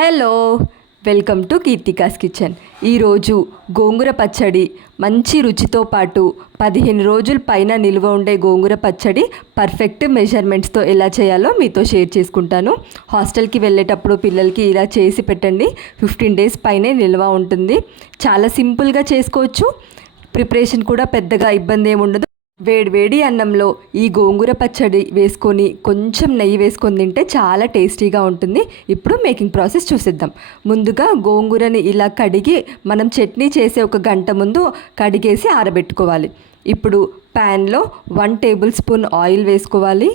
Hello, welcome to Keerthika's kitchen. ఈరోజు గోంగూర పచ్చడి మంచి రుచితో పాటు 15 రోజుల పైన నిల్వ ఉండే గోంగూర పచ్చడి పర్ఫెక్ట్ మెజర్మెంట్స్తో ఎలా చేయాలో మీతో షేర్ చేసుకుంటాను. హాస్టల్కి వెళ్ళేటప్పుడు పిల్లలకి ఇలా చేసి పెట్టండి. 15 డేస్ పైనే నిల్వ ఉంటుంది. చాలా సింపుల్గా చేసుకోవచ్చు. ప్రిపరేషన్ కూడా పెద్దగా ఇబ్బంది ఏమి ఉండదు. వేడి అన్నంలో ఈ గోంగూర పచ్చడి వేసుకొని కొంచెం నెయ్యి వేసుకొని తింటే చాలా టేస్టీగా ఉంటుంది. ఇప్పుడు మేకింగ్ ప్రాసెస్ చూసేద్దాం. ముందుగా గోంగూరని ఇలా కడిగి మనం చట్నీ చేసే ఒక గంట ముందు కడిగేసి ఆరబెట్టుకోవాలి. ఇప్పుడు ప్యాన్లో 1 టేబుల్ స్పూన్ ఆయిల్ వేసుకోవాలి.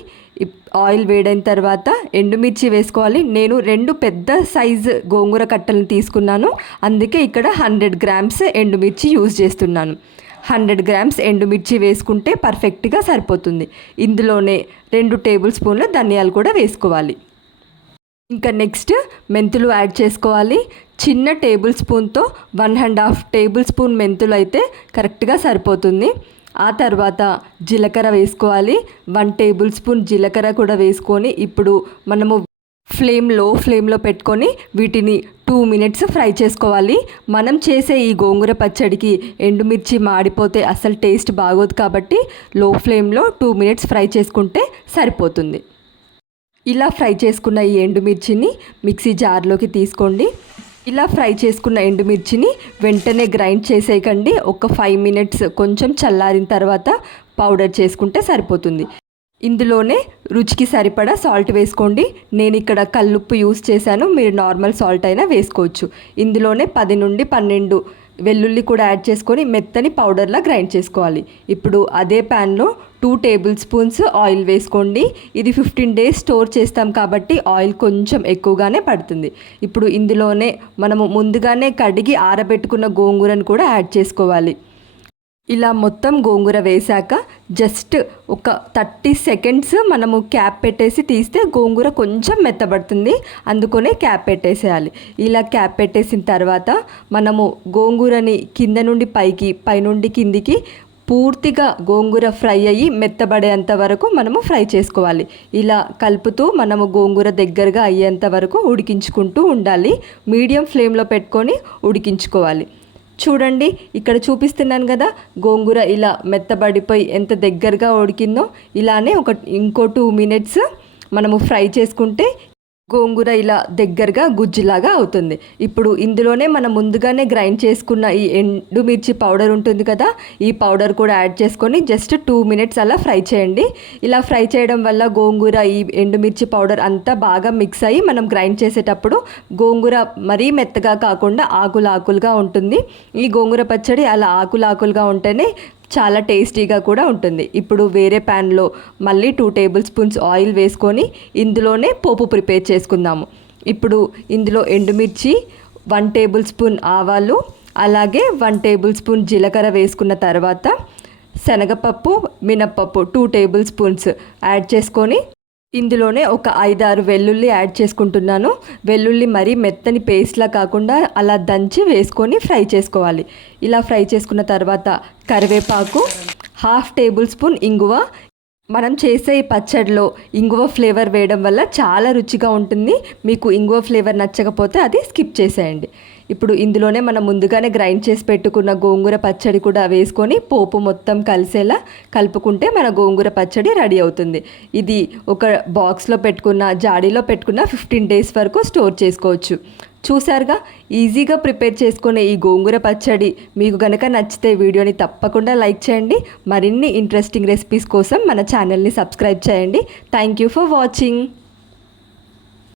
ఆయిల్ వేడైన తర్వాత ఎండుమిర్చి వేసుకోవాలి. నేను 2 పెద్ద సైజు గోంగూర కట్టలను తీసుకున్నాను, అందుకే ఇక్కడ 100 గ్రామ్స్ ఎండుమిర్చి యూజ్ చేస్తున్నాను. 100 గ్రామ్స్ ఎండుమిర్చి వేసుకుంటే పర్ఫెక్ట్గా సరిపోతుంది. ఇందులోనే 2 టేబుల్ స్పూన్ల ధనియాలు కూడా వేసుకోవాలి. ఇంకా నెక్స్ట్ మెంతులు యాడ్ చేసుకోవాలి. చిన్న టేబుల్ స్పూన్తో 1.5 టేబుల్ స్పూన్ మెంతులు అయితే కరెక్ట్గా సరిపోతుంది. ఆ తర్వాత జీలకర్ర వేసుకోవాలి. 1 టేబుల్ స్పూన్ జీలకర్ర కూడా వేసుకొని ఇప్పుడు మనము లో ఫ్లేమ్లో పెట్టుకొని వీటిని 2 మినిట్స్ ఫ్రై చేసుకోవాలి. మనం చేసే ఈ గోంగూర పచ్చడికి ఎండుమిర్చి మాడిపోతే అసలు టేస్ట్ బాగోదు, కాబట్టి లో ఫ్లేమ్లో 2 మినిట్స్ ఫ్రై చేసుకుంటే సరిపోతుంది. ఇలా ఫ్రై చేసుకున్న ఈ ఎండుమిర్చిని మిక్సీ జార్లోకి తీసుకోండి. ఇలా ఫ్రై చేసుకున్న ఎండుమిర్చిని వెంటనే గ్రైండ్ చేసేయకండి. ఒక 5 మినిట్స్ కొంచెం చల్లారిన తర్వాత పౌడర్ చేసుకుంటే సరిపోతుంది. ఇందులోనే రుచికి సరిపడా సాల్ట్ వేసుకోండి. నేను ఇక్కడ కల్లుప్పు యూస్ చేశాను, మీరు నార్మల్ సాల్ట్ అయినా వేసుకోవచ్చు. ఇందులోనే 10 నుండి 12 వెల్లుల్లి కూడా యాడ్ చేసుకొని మెత్తని పౌడర్లా గ్రైండ్ చేసుకోవాలి. ఇప్పుడు అదే ప్యాన్లో 2 టేబుల్ స్పూన్స్ ఆయిల్ వేసుకోండి. ఇది 15 డేస్ స్టోర్ చేస్తాం కాబట్టి ఆయిల్ కొంచెం ఎక్కువగానే పడుతుంది. ఇప్పుడు ఇందులోనే మనము ముందుగానే కడిగి ఆరబెట్టుకున్న గోంగూరను కూడా యాడ్ చేసుకోవాలి. ఇలా మొత్తం గోంగూర వేశాక జస్ట్ ఒక 30 సెకండ్స్ మనము క్యాప్ పెట్టేసి తీస్తే గోంగూర కొంచెం మెత్తబడుతుంది, అందుకనే క్యాప్ పెట్టేసేయాలి. ఇలా క్యాప్ పెట్టేసిన తర్వాత మనము గోంగూరని కింద నుండి పైకి, పైనుండి కిందికి పూర్తిగా గోంగూర ఫ్రై అయ్యి మెత్తబడేంత వరకు మనము ఫ్రై చేసుకోవాలి. ఇలా కలుపుతూ మనము గోంగూర దగ్గరగా అయ్యేంత వరకు ఉడికించుకుంటూ ఉండాలి. మీడియం ఫ్లేమ్లో పెట్టుకొని ఉడికించుకోవాలి. చూడండి, ఇక్కడ చూపిస్తున్నాను కదా, గోంగూర ఇలా మెత్తబడిపోయి ఎంత దగ్గరగా ఉడికిందో. ఇలానే ఇంకో 2 మినిట్స్ మనము ఫ్రై చేసుకుంటే గోంగూర ఇలా దగ్గరగా గుజ్జులాగా అవుతుంది. ఇప్పుడు ఇందులోనే మనం ముందుగానే గ్రైండ్ చేసుకున్న ఈ ఎండుమిర్చి పౌడర్ ఉంటుంది కదా, ఈ పౌడర్ కూడా యాడ్ చేసుకొని జస్ట్ 2 మినిట్స్ అలా ఫ్రై చేయండి. ఇలా ఫ్రై చేయడం వల్ల గోంగూర ఈ ఎండుమిర్చి పౌడర్ అంతా బాగా మిక్స్ అయ్యి మనం గ్రైండ్ చేసేటప్పుడు గోంగూర మరీ మెత్తగా కాకుండా ఆకులుగా ఉంటుంది. ఈ గోంగూర పచ్చడి అలా ఆకులుగా ఉంటేనే చాలా టేస్టీగా కూడా ఉంటుంది. ఇప్పుడు వేరే ప్యాన్లో మళ్ళీ 2 టేబుల్ స్పూన్స్ ఆయిల్ వేసుకొని ఇందులోనే పోపు ప్రిపేర్ చేసుకుందాము. ఇప్పుడు ఇందులో ఎండుమిర్చి, 1 టేబుల్ స్పూన్ ఆవాలు, అలాగే 1 టేబుల్ స్పూన్ జీలకర్ర వేసుకున్న తర్వాత శనగపప్పు, మినప్పప్పు 2 టేబుల్ స్పూన్స్ యాడ్ చేసుకొని ఇందులోనే ఒక 5-6 వెల్లుల్లి యాడ్ చేసుకుంటున్నాను. వెల్లుల్లి మరీ మెత్తని పేస్ట్లా కాకుండా అలా దంచి వేసుకొని ఫ్రై చేసుకోవాలి. ఇలా ఫ్రై చేసుకున్న తర్వాత కరివేపాకు, 1/2 టేబుల్ స్పూన్ ఇంగువ. మనం చేసే ఈ పచ్చడిలో ఇంగువ ఫ్లేవర్ వేయడం వల్ల చాలా రుచిగా ఉంటుంది. మీకు ఇంగువ ఫ్లేవర్ నచ్చకపోతే అది స్కిప్ చేసేయండి. ఇప్పుడు ఇందులోనే మనం ముందుగానే గ్రైండ్ చేసి పెట్టుకున్న గోంగూర పచ్చడి కూడా వేసుకొని పోపు మొత్తం కలిసేలా కలుపుకుంటే మన గోంగూర పచ్చడి రెడీ అవుతుంది. ఇది ఒక బాక్స్లో పెట్టుకున్న, జాడీలో పెట్టుకున్న 15 డేస్ వరకు స్టోర్ చేసుకోవచ్చు. చూసారుగా, ఈజీగా ప్రిపేర్ చేసుకునే ఈ గోంగూర పచ్చడి మీకు కనుక నచ్చితే వీడియోని తప్పకుండా లైక్ చేయండి. మరిన్ని ఇంట్రెస్టింగ్ రెసిపీస్ కోసం మన ఛానల్ని సబ్స్క్రైబ్ చేయండి. Thank you for watching.